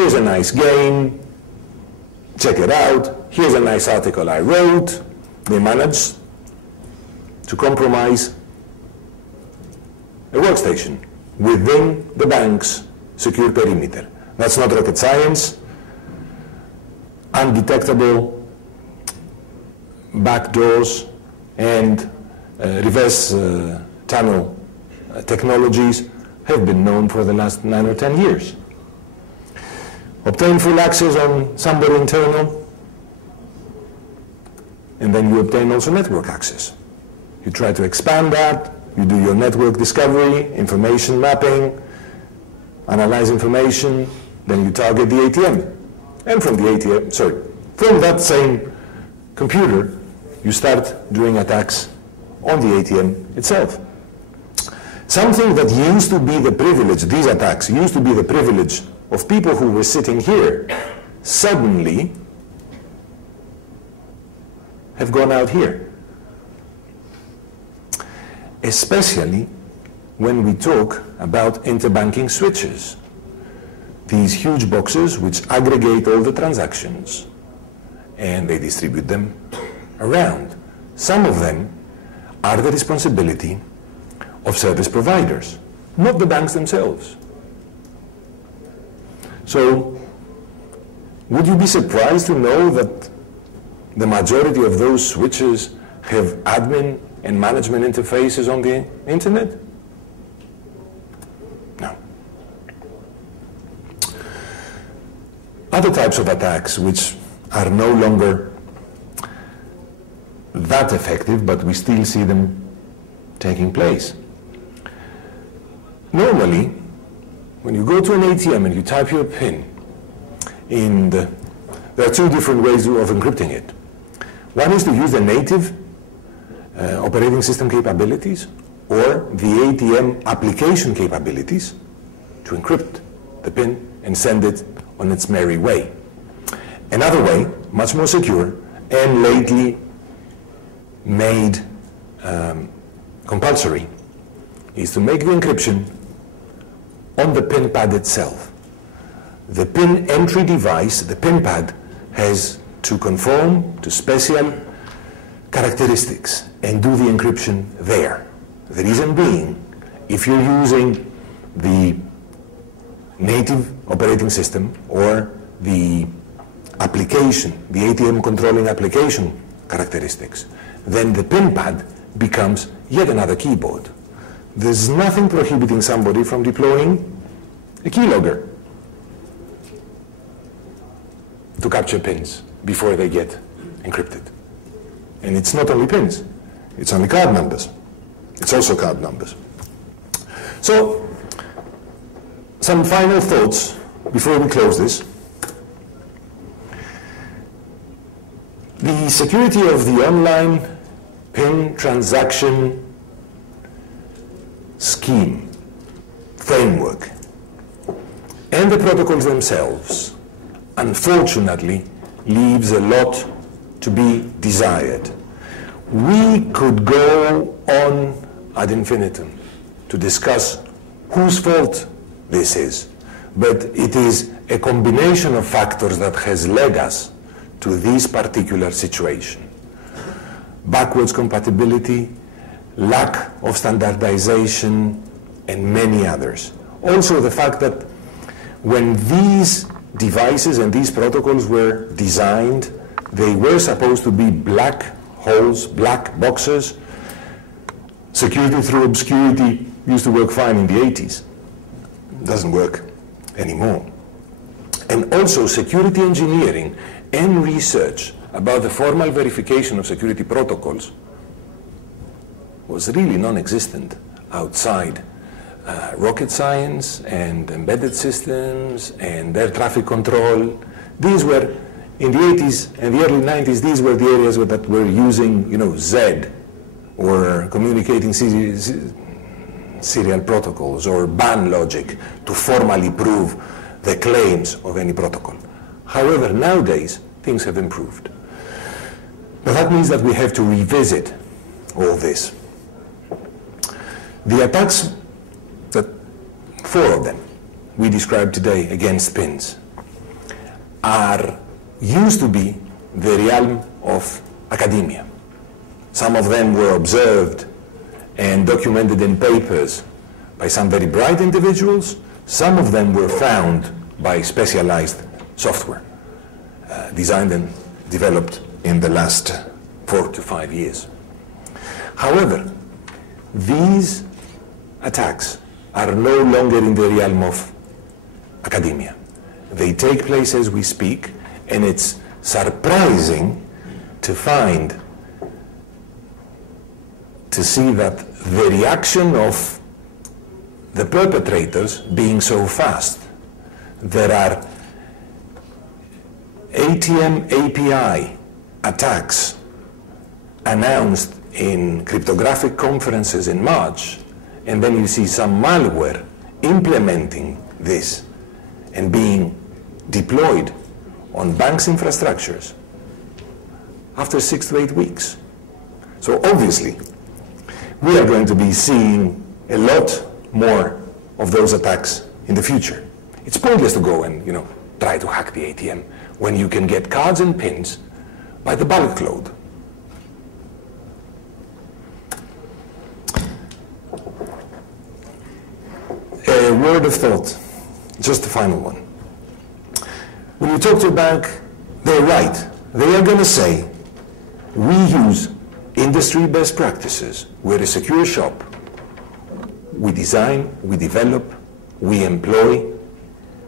here's a nice game, check it out, here's a nice article I wrote. They managed to compromise a workstation within the bank's secure perimeter. That's not rocket science. Undetectable backdoors and reverse tunnel technologies have been known for the last 9 or 10 years. Obtain full access on somebody internal, and then you obtain also network access. You try to expand that, you do your network discovery, information mapping, analyze information, then you target the ATM. And from the ATM, from that same computer, you start doing attacks on the ATM itself. Something that used to be the privilege, these attacks used to be the privilege of people who were sitting here, suddenly have gone out here. Especially when we talk about interbanking switches. These huge boxes which aggregate all the transactions and they distribute them around. Some of them are the responsibility of service providers, not the banks themselves. So, would you be surprised to know that the majority of those switches have admin and management interfaces on the internet? No. Other types of attacks which are no longer that effective, but we still see them taking place. Normally, when you go to an ATM and you type your PIN, there are two different ways of encrypting it. One is to use the native operating system capabilities or the ATM application capabilities to encrypt the PIN and send it on its merry way. Another way, much more secure and lately made compulsory, is to make the encryption on the PIN pad itself. The PIN entry device, the PIN pad, has to conform to special characteristics and do the encryption there. The reason being, if you're using the native operating system or the application, the ATM controlling application characteristics, then the PIN pad becomes yet another keyboard. There's nothing prohibiting somebody from deploying a keylogger to capture pins before they get encrypted. And it's not only pins, it's only card numbers. It's also card numbers. So, some final thoughts before we close this. The security of the online PIN transaction scheme, framework, and the protocols themselves, unfortunately, leaves a lot to be desired. We could go on ad infinitum to discuss whose fault this is, but it is a combination of factors that has led us to this particular situation. Backwards compatibility, lack of standardization, and many others. Also the fact that when these devices and these protocols were designed, they were supposed to be black holes, black boxes. Security through obscurity used to work fine in the 80s. Doesn't work anymore. And also security engineering and research about the formal verification of security protocols was really non-existent outside rocket science and embedded systems and air traffic control. These were, in the 80s and the early 90s, these were the areas that were using, Z or communicating serial protocols or ban logic to formally prove the claims of any protocol. However, nowadays, things have improved. But that means that we have to revisit all this. The attacks, 4 of them, we described today against pins, used to be the realm of academia. Some of them were observed and documented in papers by some very bright individuals. Some of them were found by specialized software, designed and developed in the last 4 to 5 years. However, these attacks are no longer in the realm of academia. They take place as we speak, and it's surprising to see that the reaction of the perpetrators being so fast. There are ATM API attacks announced in cryptographic conferences in March, and then you see some malware implementing this and being deployed on banks' infrastructures after 6 to 8 weeks. So obviously, we are going to be seeing a lot more of those attacks in the future. It's pointless to go and, try to hack the ATM when you can get cards and pins by the bulk load. A word of thought, just the final one. When you talk to a bank, they're right. They are going to say, we use industry best practices. We're a secure shop. We design, we develop, we employ,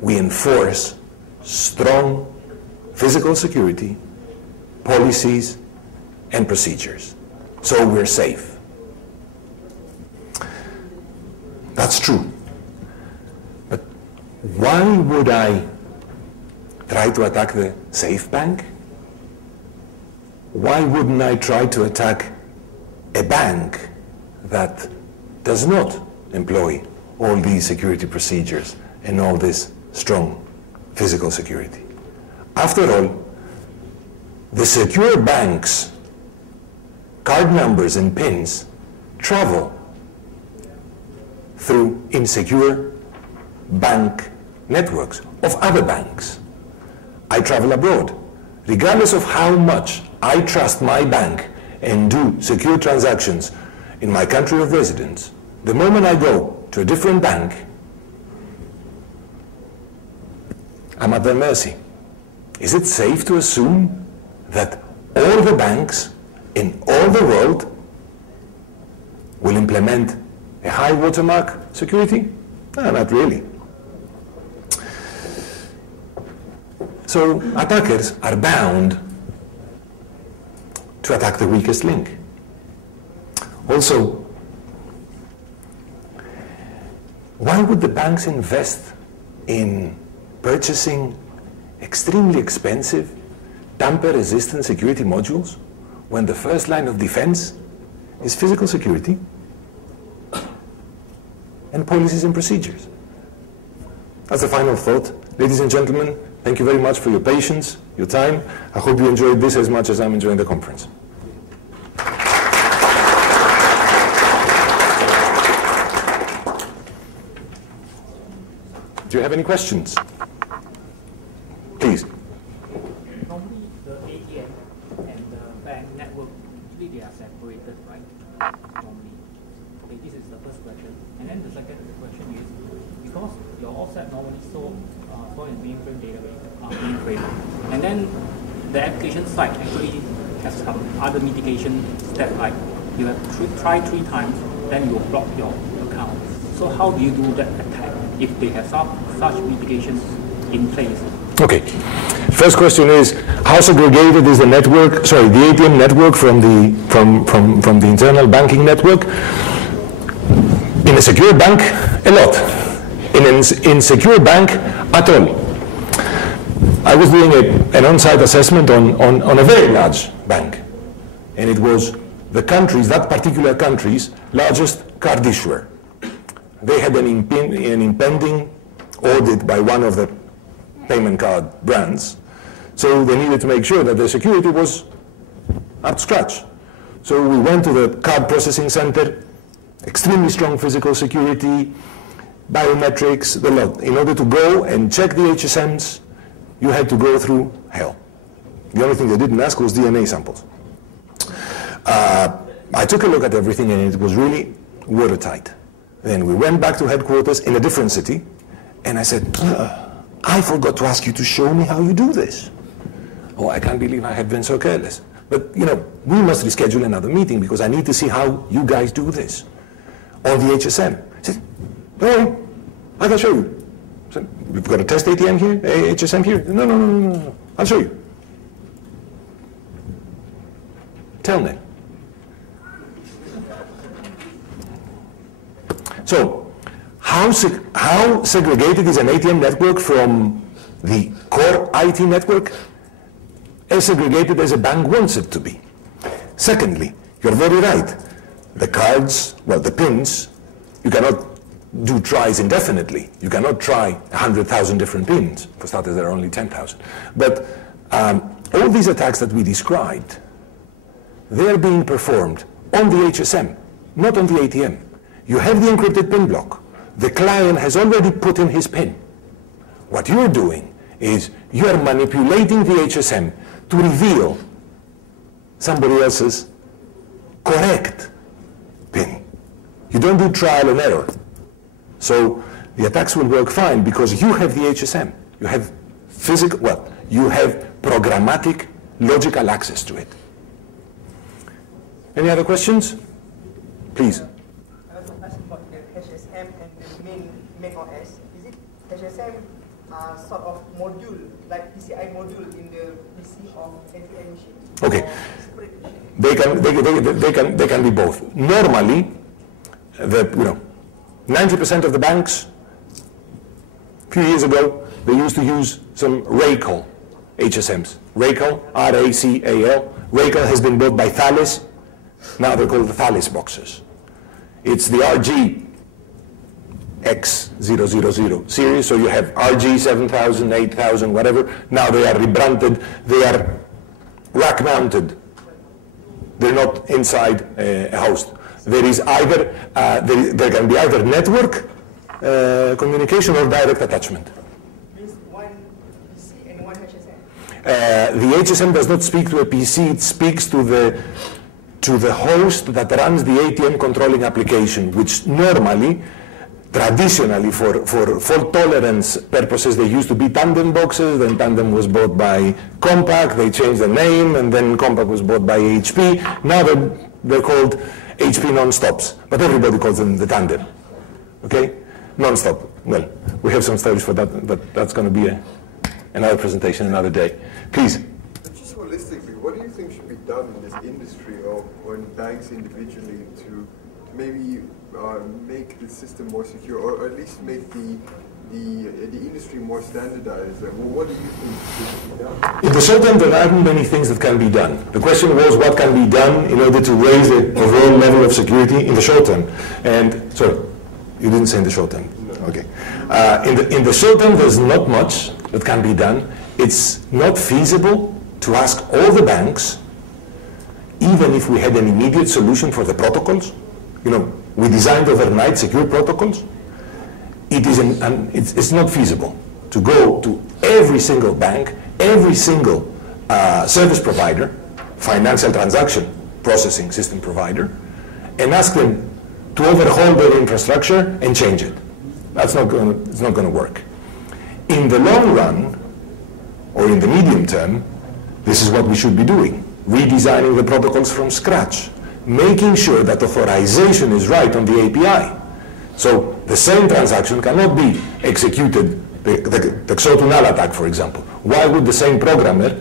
we enforce strong physical security policies and procedures. So we're safe. That's true. But why would I try to attack the safe bank? Why wouldn't I try to attack a bank that does not employ all these security procedures and all this strong physical security? After all, the secure banks' card numbers and pins travel through insecure bank networks of other banks. I travel abroad. Regardless of how much I trust my bank and do secure transactions in my country of residence, the moment I go to a different bank, I'm at their mercy. Is it safe to assume that all the banks in all the world will implement a high watermark security? No, not really. So attackers are bound to attack the weakest link. Also, why would the banks invest in purchasing extremely expensive, tamper-resistant security modules when the first line of defense is physical security and policies and procedures? That's the final thought. Ladies and gentlemen, thank you very much for your patience, your time. I hope you enjoyed this as much as I'm enjoying the conference. Do you have any questions? Please. Normally, the ATM and the bank network, usually they are separated, right? Normally. Okay, this is the first question. And then the second question is, because your offset normally stored in mainframe database, mainframe, and then the application side actually has some other mitigation step, like you have tried 3 times, then you will block your account. So how do you do that attack if they have such mitigations in place? Okay. First question is, how segregated is the network, sorry, the ATM network from the internal banking network? In a secure bank, a lot. In an insecure bank, at all. I was doing an on-site assessment on a very large bank, and it was the country's, that particular country's, largest card issuer. They had an impending audit by one of the payment card brands, so they needed to make sure that the security was up to scratch. So we went to the card processing center, extremely strong physical security, biometrics, the lot, in order to go and check the HSMs, you had to go through hell. The only thing they didn't ask was DNA samples. I took a look at everything, and it was really watertight. Then we went back to headquarters in a different city, and I said, I forgot to ask you to show me how you do this. Oh, I can't believe I have been so careless. But, you know, we must reschedule another meeting because I need to see how you guys do this on the HSM. I said, don't worry, I can show you. So, we've got a test ATM here, HSM here. No, I'll show you. Telnet. So, how segregated is an ATM network from the core IT network? As segregated as a bank wants it to be. Secondly, you're very right. The cards, well, the pins, you cannot do tries indefinitely. You cannot try 100,000 different pins. For starters, there are only 10,000. But all these attacks that we described, they're being performed on the HSM, not on the ATM. You have the encrypted pin block. The client has already put in his pin. What you're doing is you are manipulating the HSM to reveal somebody else's correct pin. You don't do trial and error. So the attacks will work fine because you have the HSM. You have physical, well, you have programmatic, logical access to it. Any other questions? Please. I want to ask about the HSM and the main OS. Is it HSM sort of module, like PCI module in the PC of ATM machine? Okay. They can be both. Normally, 90% of the banks, a few years ago, they used to use some RACAL HSMs. RACAL, R-A-C-A-L. RACAL has been bought by Thales. Now they're called the Thales boxes. It's the RG X000 series, so you have RG 7000, 8000, whatever. Now they are rebranded. They are rack mounted. They're not inside a host. There is either there can be either network communication or direct attachment. Means one PC and one HSM. The HSM does not speak to a PC. It speaks to the host that runs the ATM controlling application, which normally, traditionally, for fault tolerance purposes, they used to be Tandem boxes. Then Tandem was bought by Compaq. They changed the name, and then Compaq was bought by HP. Now they're called HP non-stops, but everybody calls them the Tandem. Okay, non-stop. Well, we have some stories for that, but that's going to be another presentation another day. Please. Just holistically, what do you think should be done in this industry or in banks individually to maybe make the system more secure, or at least make the industry more standardized? What do you think should be done? In the short term, there aren't many things that can be done. The question was what can be done in order to raise the overall level of security in the short term. And, sorry, you didn't say in the short term. No. Okay. In the short term, there's not much that can be done. It's not feasible to ask all the banks, even if we had an immediate solution for the protocols. You know, we designed overnight secure protocols. It's not feasible to go to every single bank, every single service provider, financial transaction processing system provider, and ask them to overhaul their infrastructure and change it. It's not going to work. In the long run, or in the medium term, this is what we should be doing. Redesigning the protocols from scratch. Making sure that authorization is right on the API. So the same transaction cannot be executed, the XOTUNAL attack, for example. Why would the same programmer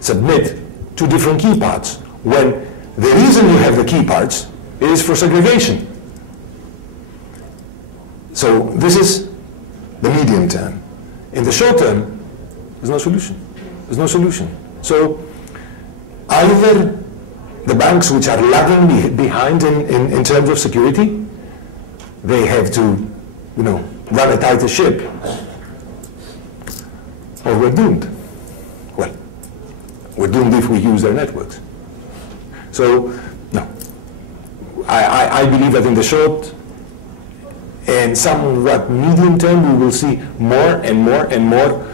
submit two different key parts when the reason you have the key parts is for segregation? So this is the medium term. In the short term, there's no solution. There's no solution. So either the banks which are lagging behind in terms of security, they have to, run a tighter ship, or we're doomed. Well, we're doomed if we use their networks. So, no. I believe that in the short and somewhat medium term, we will see more and more and more